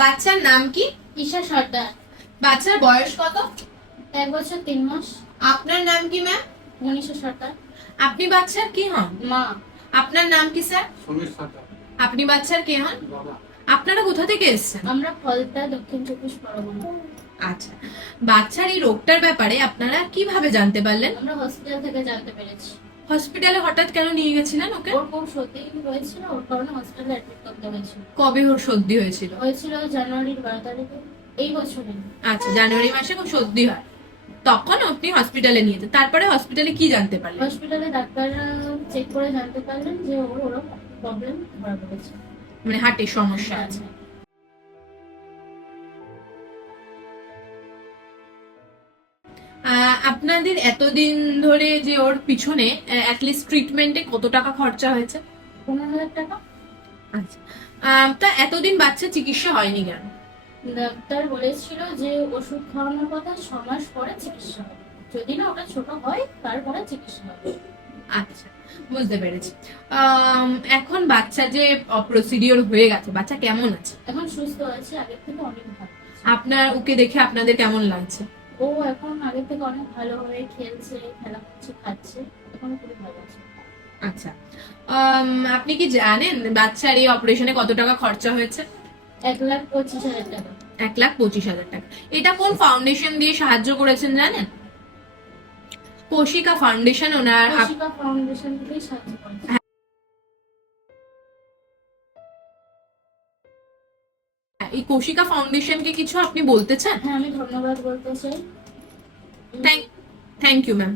বাচ্চার নাম কি? ঈশা সর্দার। বাচ্চার বয়স কত? 1 বছর 3 মাস। আপনার নাম কি ম্যাম? মনীষা সর্দার। আপনি বাচ্চার কি হন? মা। আপনার নাম কি স্যার? সমীর সরকার। আপনি বাচ্চার কে হন? বাবা। আপনারা কোথা থেকে এসেছেন? আমরা ফলতা, দক্ষিণ 24 পরগনা। আচ্ছা, বাচ্চার এই রোগটার ব্যাপারে আপনারা কিভাবে জানতে পারলেন? আমরা হসপিটাল থেকে জানতে পেরেছি। হসপিটালে হঠাৎ কেন নিয়ে গেছিলেন ওকে? ওর খুব সর্দি হয়েছিল, ওর কারণে হসপিটালে অ্যাডমিট করতে হয়েছিল। কবে ওর সর্দি হয়েছিল? হয়েছিল জানুয়ারির 12 তারিখে, এই বছরে। আচ্ছা, জানুয়ারি মাসে খুব সর্দি হয়, তখন আপনি হসপিটালে নিয়ে যেতেন। তারপরে হসপিটালে কি জানতে পারলেন? হসপিটালে ডাক্তাররা চেক করে জানতে পারলেন যে ওর ওরকম প্রবলেম ধরা পড়েছে, মানে হার্টের সমস্যা আছে। আপনাদের এতদিন ধরে যে ওর পিছনে অ্যাটলিস্ট ট্রিটমেন্টে কত টাকা খরচা হয়েছে? 15,000 টাকা। আচ্ছা, তা এতদিন বাচ্চা চিকিৎসা হয়নি কেন? ডাক্তার বলেছিল যে ওষুধ খাওয়ানোর কথা 6 মাস পরে চিকিৎসা হবে, যদি না ওটা ছোট হয় তারপরে চিকিৎসা হবে। আচ্ছা, বুঝতে পেরেছি। এখন বাচ্চা যে প্রসিডিওর হয়ে গেছে, বাচ্চা কেমন আছে? এখন সুস্থ আছে, আগের থেকে অনেক ভালো আছে। আপনার ওকে দেখে আপনাদের কেমন লাগছে? ও এখন আগের থেকে অনেক ভালো হয়ে খেলছে, খেলা করছে, খাচ্ছে, এখন খুবই ভালো আছে। আচ্ছা, আপনি কি জানেন বাচ্চার এই অপারেশনে কত টাকা খরচা হয়েছে? 1,25,000 টাকা। 1,25,000 টাকা। এটা কোন ফাউন্ডেশন দিয়ে সাহায্য করেছেন জানেন? কোশিকা ফাউন্ডেশন ওনার। কৌশিকা ফাউন্ডেশন থেকেই সাহায্য করেছে। এই কোশিকা ফাউন্ডেশনকে কিছু আপনি বলতে চান? হ্যাঁ, আমি ধন্যবাদ বলতে চাই। Thank you ma'am.